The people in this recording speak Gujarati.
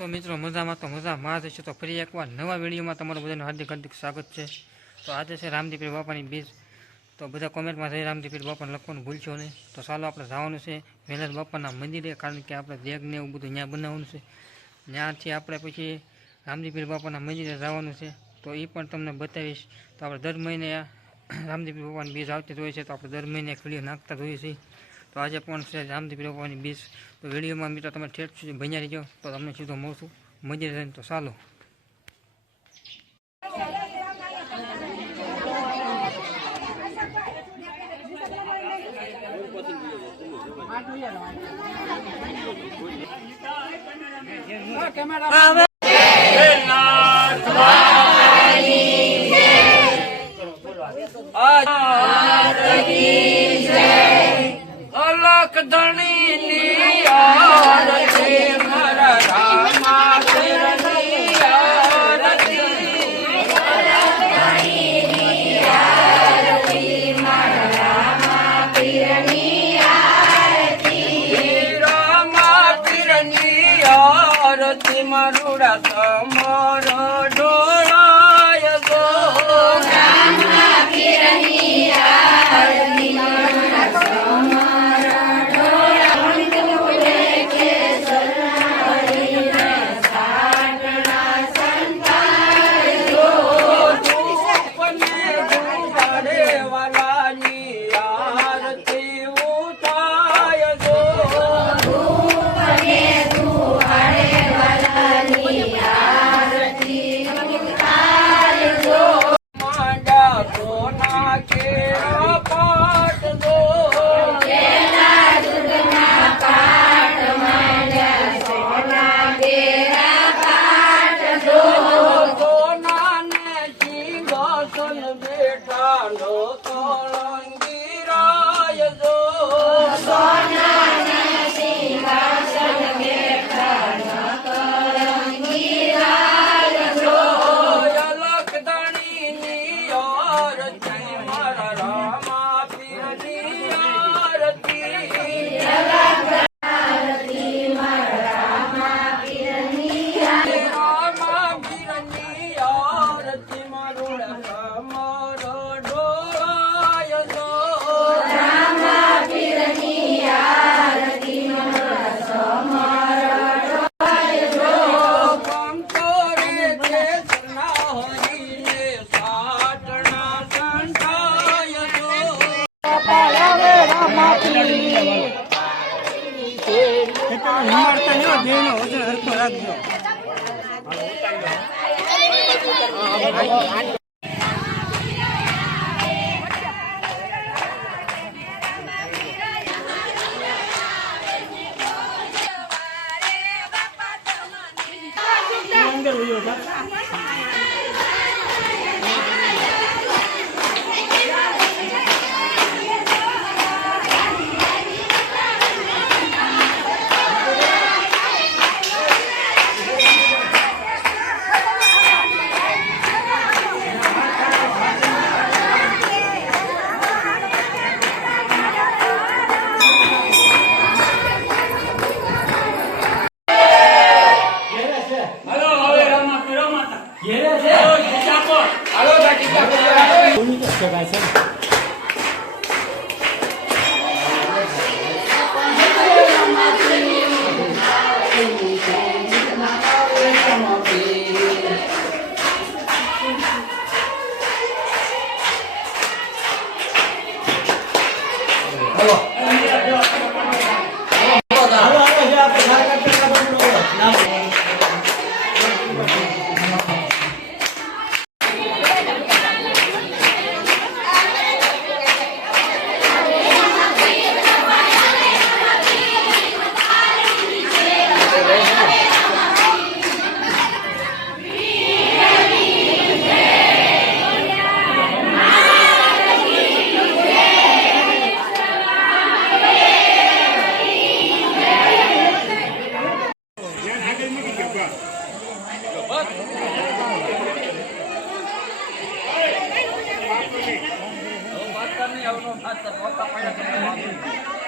છો મિત્રો, મજામાં તો મજામાં. જ છે તો ફરી એકવાર નવા વિડીયોમાં તમારું બધાનું હાર્દિક હાર્દિક સ્વાગત છે. તો આજે છે રામદીપીર બાપાની બીજ. તો બધા કોમેન્ટમાં જઈ રામદીપીર બાપાને લખવાનું ભૂલશો નહીં. તો ચાલો આપણે જવાનું છે વેલર બાપાના મંદિરે, કારણ કે આપણે દેગને એવું બધું ત્યાં બનાવવાનું છે. ત્યાંથી આપણે પછી રામદીપીર બાપાના મંદિરે જવાનું છે. તો એ પણ તમને બતાવીશ. તો આપણે દર મહિને રામદીપીર બાપાની બીજ આવતી જ હોય છે. તો આપણે દર મહિને એક વીડિયો નાખતા જ હોઈએ છીએ. તો આજે પણ છે? રામદીપ રોપવાની બીસ તો વિડીયોમાં મિત્રો તમે ઠેઠ સુધી ભણ્યા રહીજો. તો તમને સીધો મળશું. મજા રહીને તો ચાલો. અલક મારુડા સમર ઢોળાય ગો. પને બેનો વજન હરખો રાખજો. શકાય છે Hello. જાવ તો